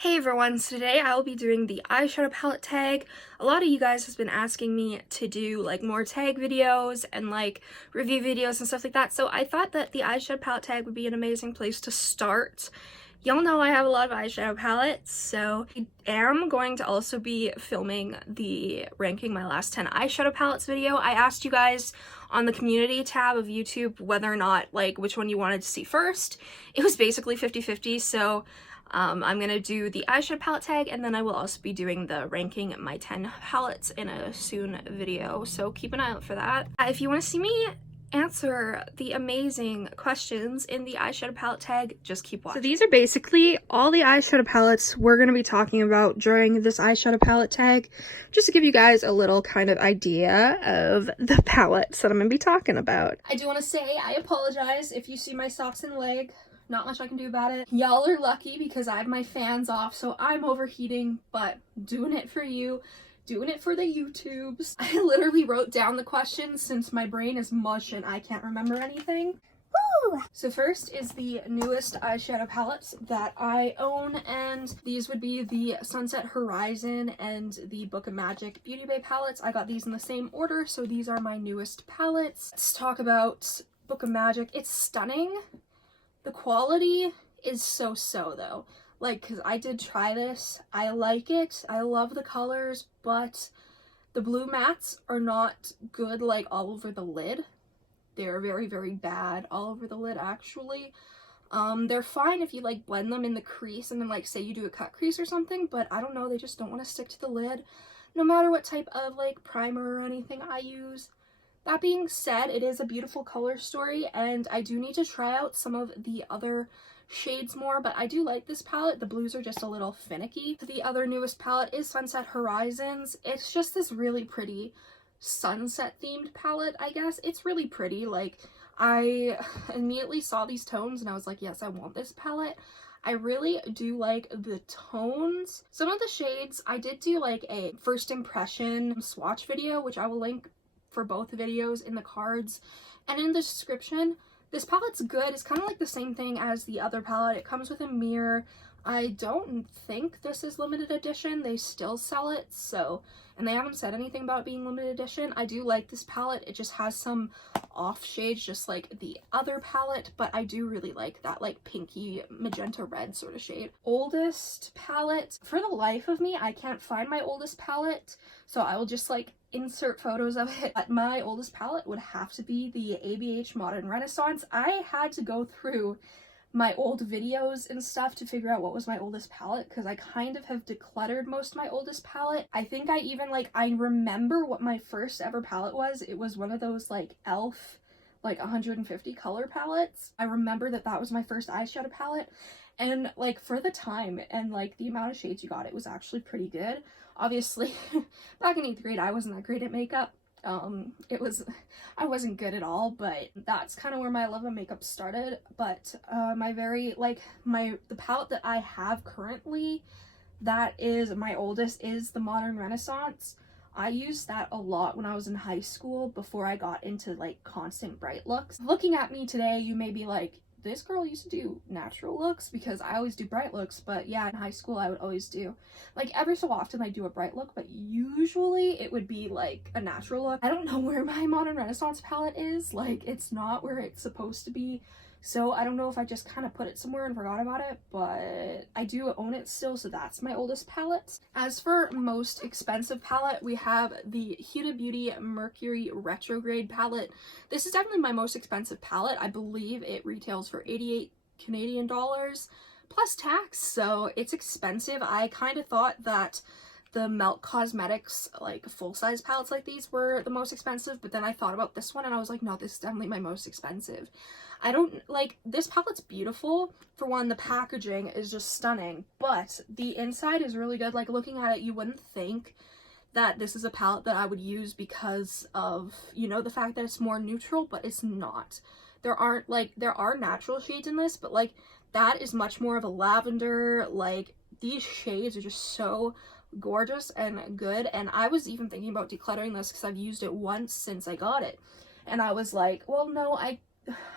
Hey everyone, so today I will be doing the eyeshadow palette tag. A lot of you guys have been asking me to do like more tag videos and like review videos and stuff like that, so I thought that the eyeshadow palette tag would be an amazing place to start. Y'all know I have a lot of eyeshadow palettes, so I am going to also be filming the ranking my last 10 eyeshadow palettes video. I asked you guys on the community tab of YouTube whether or not like which one you wanted to see first. It was basically 50-50, so I'm gonna do the eyeshadow palette tag, and then I will also be doing the ranking my 10 palettes in a soon video, so keep an eye out for that. If you want to see me answer the amazing questions in the eyeshadow palette tag, just keep watching. So these are basically all the eyeshadow palettes we're going to be talking about during this eyeshadow palette tag, just to give you guys a little kind of idea of the palettes that I'm going to be talking about. I do want to say I apologize if you see my socks and leg. Not much I can do about it. Y'all are lucky because I have my fans off, so I'm overheating, but doing it for you, doing it for the YouTubes. I literally wrote down the questions since my brain is mush and I can't remember anything. Woo! So first is the newest eyeshadow palettes that I own, and these would be the Sunset Horizon and the Book of Magic Beautybay palettes. I got these in the same order, so these are my newest palettes. Let's talk about Book of Magic. It's stunning. The quality is so though, like, because I did try this, I like it, I love the colors, but the blue mattes are not good like all over the lid. They're very bad all over the lid actually. They're fine if you like blend them in the crease and then like say you do a cut crease or something, but I don't know, they just don't want to stick to the lid no matter what type of like primer or anything I use. That being said, it is a beautiful color story, and I do need to try out some of the other shades more, but I do like this palette. The blues are just a little finicky. The other newest palette is Sunset Horizons. It's just this really pretty sunset themed palette, I guess. It's really pretty. Like, I immediately saw these tones and I was like, yes, I want this palette. I really do like the tones. Some of the shades, I did do like a first impression swatch video, which I will link for both videos in the cards and in the description. This palette's good. It's kind of like the same thing as the other palette. It comes with a mirror. I don't think this is limited edition. They still sell it, so, and they haven't said anything about it being limited edition. I do like this palette. It just has some off shades just like the other palette, but I do really like that like pinky magenta red sort of shade. Oldest palette, for the life of me I can't find my oldest palette, so I will just like insert photos of it. But my oldest palette would have to be the ABH Modern Renaissance. I had to go through my old videos and stuff to figure out what was my oldest palette, because I kind of have decluttered most of my oldest palette. I think I even like, I remember what my first ever palette was. It was one of those like elf like 150 color palettes. I remember that that was my first eyeshadow palette, and like for the time and like the amount of shades you got, it was actually pretty good. Obviously back in 8th grade I wasn't that great at makeup. I wasn't good at all, but that's kind of where my love of makeup started. But the palette that I have currently, that is my oldest, is the Modern Renaissance. I used that a lot when I was in high school before I got into like constant bright looks. Looking at me today, you may be like, this girl used to do natural looks, because I always do bright looks. But yeah, in high school I would always do, like every so often I do a bright look, but usually it would be like a natural look. I don't know where my Modern Renaissance palette is, like it's not where it's supposed to be, so I don't know if I just kind of put it somewhere and forgot about it, but I do own it still, so that's my oldest palette. As for most expensive palette, we have the Huda Mercury Retrograde palette. This is definitely my most expensive palette. I believe it retails for 88 Canadian dollars plus tax, so it's expensive. I kind of thought that the Melt Cosmetics like full-size palettes like these were the most expensive, but then I thought about this one and I was like, no, this is definitely my most expensive. I don't like, this palette's beautiful. For one, the packaging is just stunning, but the inside is really good. Like looking at it, you wouldn't think that this is a palette that I would use because of, you know, the fact that it's more neutral, but it's not. There are natural shades in this, but like that is much more of a lavender. Like these shades are just so gorgeous and good, and I was even thinking about decluttering this because I've used it once since I got it, and I was like, well, no,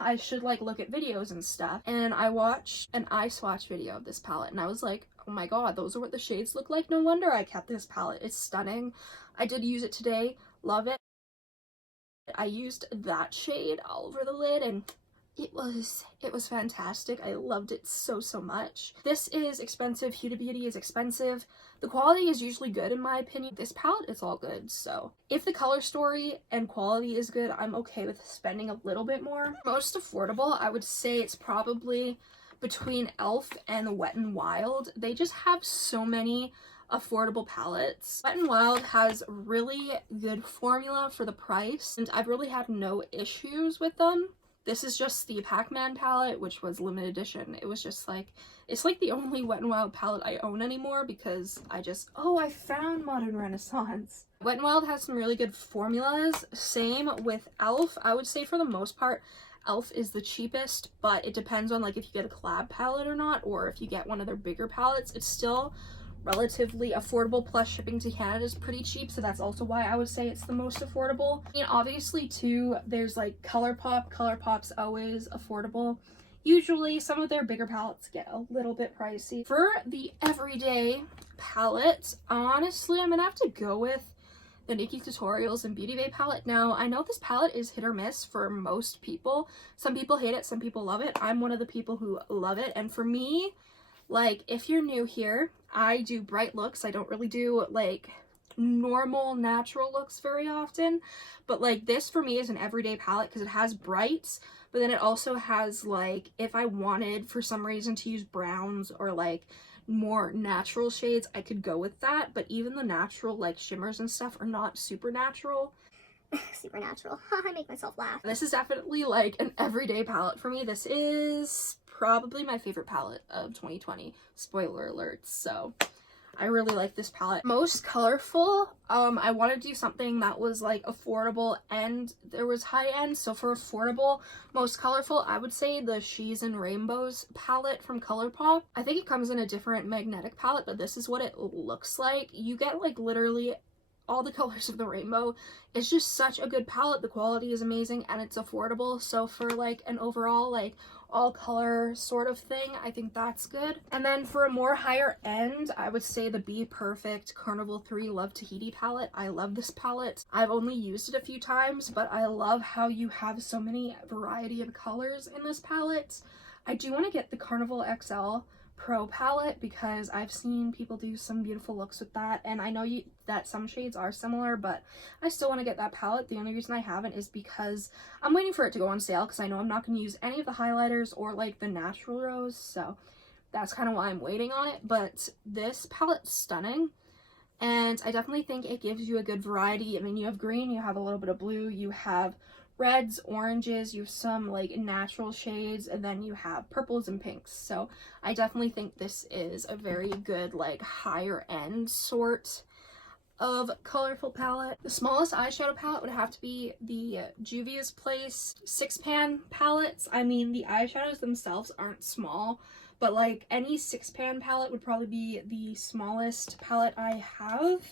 I should like look at videos and stuff, and I watched an eye swatch video of this palette and I was like, oh my god, those are what the shades look like. No wonder I kept this palette. It's stunning. I did use it today. Love it. I used that shade all over the lid and it was fantastic. I loved it so much. This is expensive. Huda Beauty is expensive. The quality is usually good in my opinion. This palette is all good, so if the color story and quality is good, I'm okay with spending a little bit more. Most affordable, I would say it's probably between e.l.f. and Wet n Wild. They just have so many affordable palettes. Wet n Wild has really good formula for the price, and I've really had no issues with them. This is just the Pac-Man palette, which was limited edition. It was just like, it's like the only Wet n Wild palette I own anymore because I found Modern Renaissance. Wet n Wild has some really good formulas. Same with e.l.f. I would say for the most part, e.l.f. is the cheapest, but it depends on like if you get a collab palette or not, or if you get one of their bigger palettes. It's still relatively affordable, plus shipping to Canada is pretty cheap, so that's also why I would say it's the most affordable. I mean, obviously too, there's like ColourPop. ColourPop's always affordable. Usually some of their bigger palettes get a little bit pricey. For the everyday palette, honestly I'm gonna have to go with the Nikkietutorials and Beautybay palette. Now I know this palette is hit or miss for most people. Some people hate it, some people love it. I'm one of the people who love it, and for me, like, if you're new here, I do bright looks. I don't really do like normal natural looks very often, but like this for me is an everyday palette because it has brights, but then it also has like, if I wanted for some reason to use browns or like more natural shades, I could go with that. But even the natural like shimmers and stuff are not super natural. Super natural. I make myself laugh. This is definitely like an everyday palette for me. This is probably my favorite palette of 2020. Spoiler alert. So I really like this palette. Most colorful, I want to do something that was like affordable and there was high end. So for affordable, most colorful, I would say the She's and Rainbows palette from ColourPop. I think it comes in a different magnetic palette, but this is what it looks like. You get like literally all the colors of the rainbow. It's just such a good palette. The quality is amazing and it's affordable. So for like an overall like all color sort of thing, I think that's good. And then for a more higher end, I would say the Bperfect Carnival 3 Love Tahiti palette. I love this palette. I've only used it a few times, but I love how you have so many variety of colors in this palette. I do want to get the Carnival XL Pro palette because I've seen people do some beautiful looks with that, and I know that some shades are similar, but I still want to get that palette. The only reason I haven't is because I'm waiting for it to go on sale because I know I'm not going to use any of the highlighters or like the natural rose, so that's kind of why I'm waiting on it. But this palette's stunning and I definitely think it gives you a good variety. I mean, you have green, you have a little bit of blue, you have reds, oranges, you have some like natural shades, and then you have purples and pinks. So I definitely think this is a very good like higher end sort of colorful palette. The smallest eyeshadow palette would have to be the Juvia's Place 6-pan palettes. I mean, the eyeshadows themselves aren't small, but like any 6-pan palette would probably be the smallest palette I have.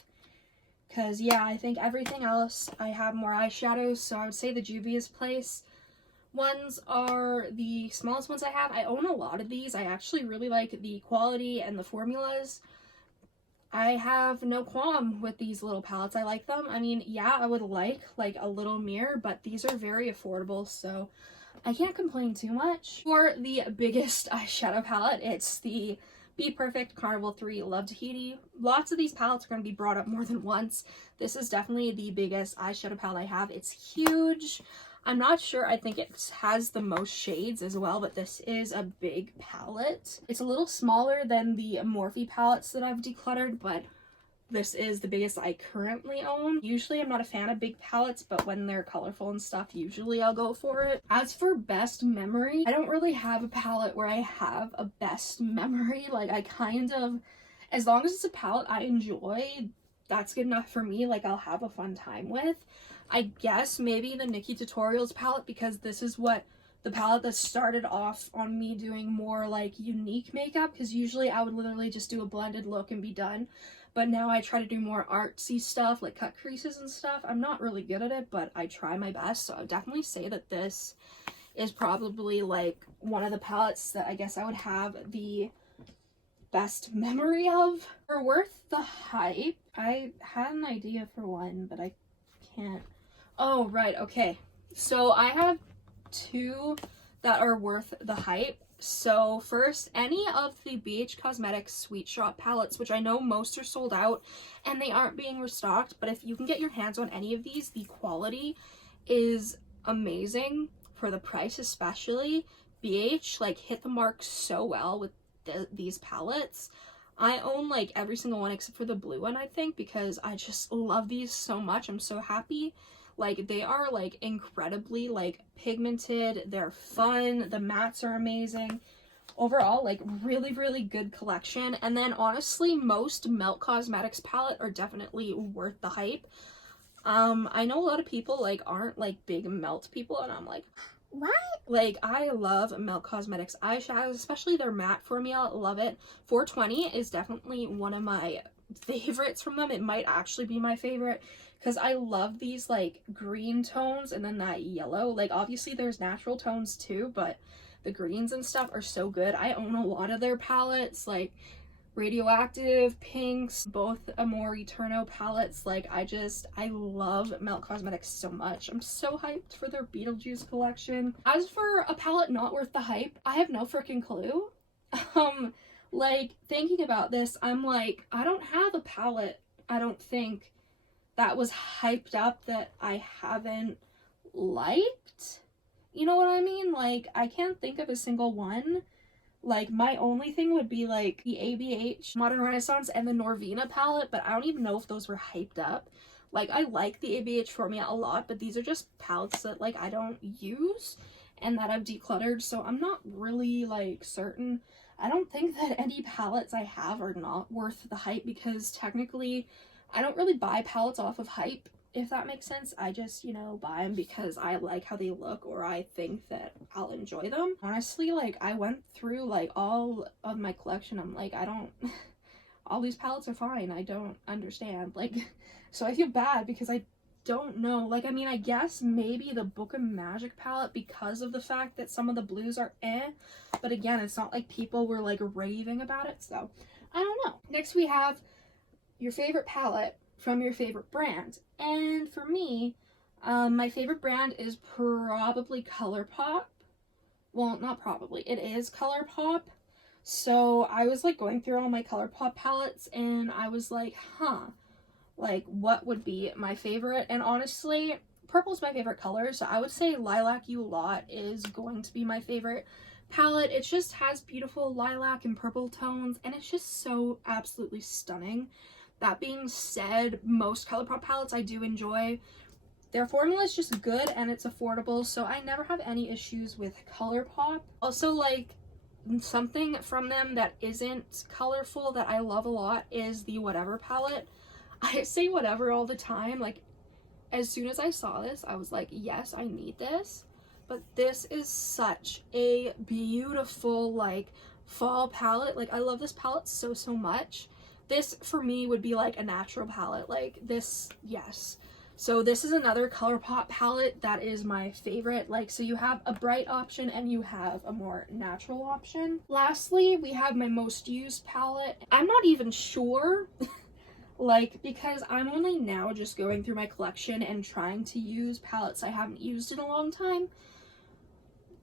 Because, yeah, I think everything else, I have more eyeshadows, so I would say the Juvia's Place ones are the smallest ones I have. I own a lot of these. I actually really like the quality and the formulas. I have no qualm with these little palettes. I like them. I mean, yeah, I would like a little mirror, but these are very affordable, so I can't complain too much. For the biggest eyeshadow palette, it's the Bperfect Carnival 3 Love Tahiti. Lots of these palettes are going to be brought up more than once. This is definitely the biggest eyeshadow palette I have. It's huge. I'm not sure. I think it has the most shades as well, but this is a big palette. It's a little smaller than the Morphe palettes that I've decluttered, but this is the biggest I currently own. Usually I'm not a fan of big palettes, but when they're colorful and stuff, usually I'll go for it. As for best memory, I don't really have a palette where I have a best memory. Like, I kind of, as long as it's a palette I enjoy, that's good enough for me. Like, I'll have a fun time with. I guess maybe the Nikkietutorials palette, because this is what the palette that started off on me doing more like unique makeup, because usually I would literally just do a blended look and be done. But now I try to do more artsy stuff, like cut creases and stuff. I'm not really good at it, but I try my best. So I would definitely say that this is probably like one of the palettes that I guess I would have the best memory of. For worth the hype, I had an idea for one, but I can't. Oh, right, okay. So I have two that are worth the hype. So first, any of the BH Cosmetics Sweet Shop palettes, which I know most are sold out and they aren't being restocked, but if you can get your hands on any of these, the quality is amazing for the price especially. BH like hit the mark so well with these palettes. I own like every single one except for the blue one, I think, because I just love these so much. I'm so happy. Like, they are like incredibly like pigmented, they're fun, the mattes are amazing. Overall, like really good collection. And then honestly, most Melt Cosmetics palette are definitely worth the hype. I know a lot of people like aren't like big Melt people, and I'm like, what? Like, I love Melt Cosmetics eyeshadows, especially their matte formula. Love it. 420 is definitely one of my favorites from them. It might actually be my favorite because I love these like green tones and then that yellow. Like, obviously there's natural tones too, but the greens and stuff are so good. I own a lot of their palettes, like Radioactive, Pinks, both Amore Eterno palettes. Like, I love Melt Cosmetics so much. I'm so hyped for their Beetlejuice collection. As for a palette not worth the hype, I have no freaking clue. Like, thinking about this, I'm like, I don't have a palette, I don't think, that was hyped up that I haven't liked. You know what I mean? Like, I can't think of a single one. Like, my only thing would be like the ABH Modern Renaissance and the Norvina palette, but I don't even know if those were hyped up. Like, I like the ABH formula a lot, but these are just palettes that like I don't use and that I've decluttered, so I'm not really like certain. I don't think that any palettes I have are not worth the hype because technically I don't really buy palettes off of hype, if that makes sense. I just, you know, buy them because I like how they look or I think that I'll enjoy them. Honestly, like, I went through like all of my collection. I'm like, I don't, all these palettes are fine. I don't understand. Like, so I feel bad because I don't know. Like, I mean, I guess maybe the Book of Magic palette because of the fact that some of the blues are but again, it's not like people were like raving about it, so I don't know. Next we have your favorite palette from your favorite brand. And for me, my favorite brand is probably ColourPop. Well, not probably, it is ColourPop. So I was like going through all my ColourPop palettes and I was like, like what would be my favorite? And honestly, purple is my favorite color, so I would say Lilac You Lot is going to be my favorite palette. It just has beautiful lilac and purple tones and it's just so absolutely stunning. That being said, most ColourPop palettes I do enjoy. Their formula is just good and it's affordable, so I never have any issues with ColourPop. Also, like, something from them that isn't colorful that I love a lot is the Whatever palette. I say Whatever all the time. Like, as soon as I saw this, I was like, yes, I need this. But this is such a beautiful, like, fall palette. Like, I love this palette so much. This, for me, would be like a natural palette. Like, this, yes. So this is another ColourPop palette that is my favorite. Like, so you have a bright option and you have a more natural option. Lastly, we have my most used palette. I'm not even sure, like, because I'm only now just going through my collection and trying to use palettes I haven't used in a long time.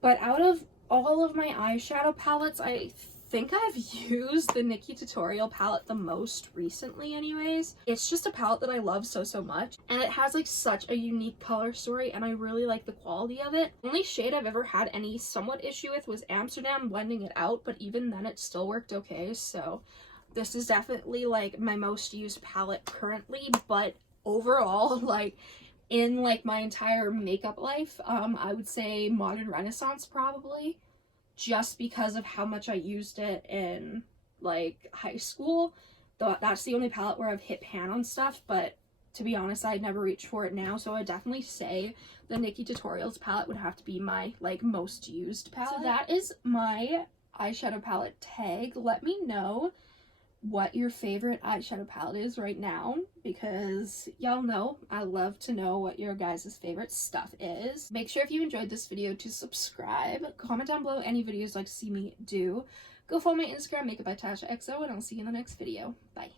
But out of all of my eyeshadow palettes, I think I've used the Nikkietutorial palette the most recently anyways. It's just a palette that I love so much, and it has like such a unique color story and I really like the quality of it. The only shade I've ever had any somewhat issue with was Amsterdam, blending it out, but even then it still worked okay. So this is definitely like my most used palette currently, but overall, like, in like my entire makeup life, I would say Modern Renaissance probably, just because of how much I used it in like high school. That's the only palette where I've hit pan on stuff, but to be honest, I'd never reached for it now, so I'd definitely say the Nikkietutorials palette would have to be my like most used palette. So that is my eyeshadow palette tag. Let me know what your favorite eyeshadow palette is right now, because y'all know I love to know what your guys' favorite stuff is. Make sure if you enjoyed this video to subscribe, comment down below any videos you'd like to see me do, Go follow my Instagram, Makeup by TashaXO, and I'll see you in the next video. Bye.